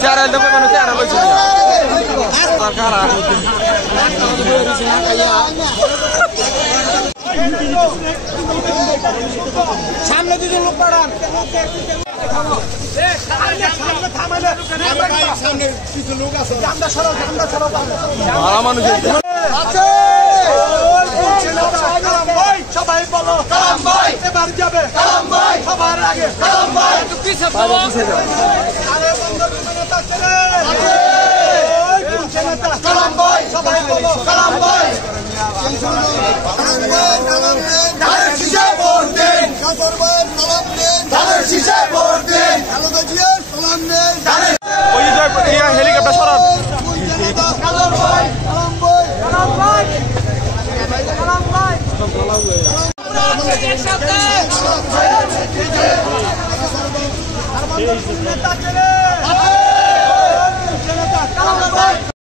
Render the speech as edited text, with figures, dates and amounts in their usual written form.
চেহারা দেখো কেন চেহারা বলছি সামনে দুজন লোক পাঠান মানুষ সবাই বলো কালাম ভাই এবার যাবে কালাম ভাই সবার আগে কালাম ভাই একটু পিছে যাও আরে বন্ধ নেতা ছেড়ে কালাম ভাই সবাই বলো কালাম ভাই ধানের শীষে ভোট দিন কাজর ভাই সালাম দিন ধানের শীষে ভোট দিন খালেদা জিয়ার সালাম দিন ওই যে হেলিকপ্টার সরান কাজর ভাই সালাম ভাই সালাম ভাই সালাম ভাই একসাথে নেতা ছেড়ে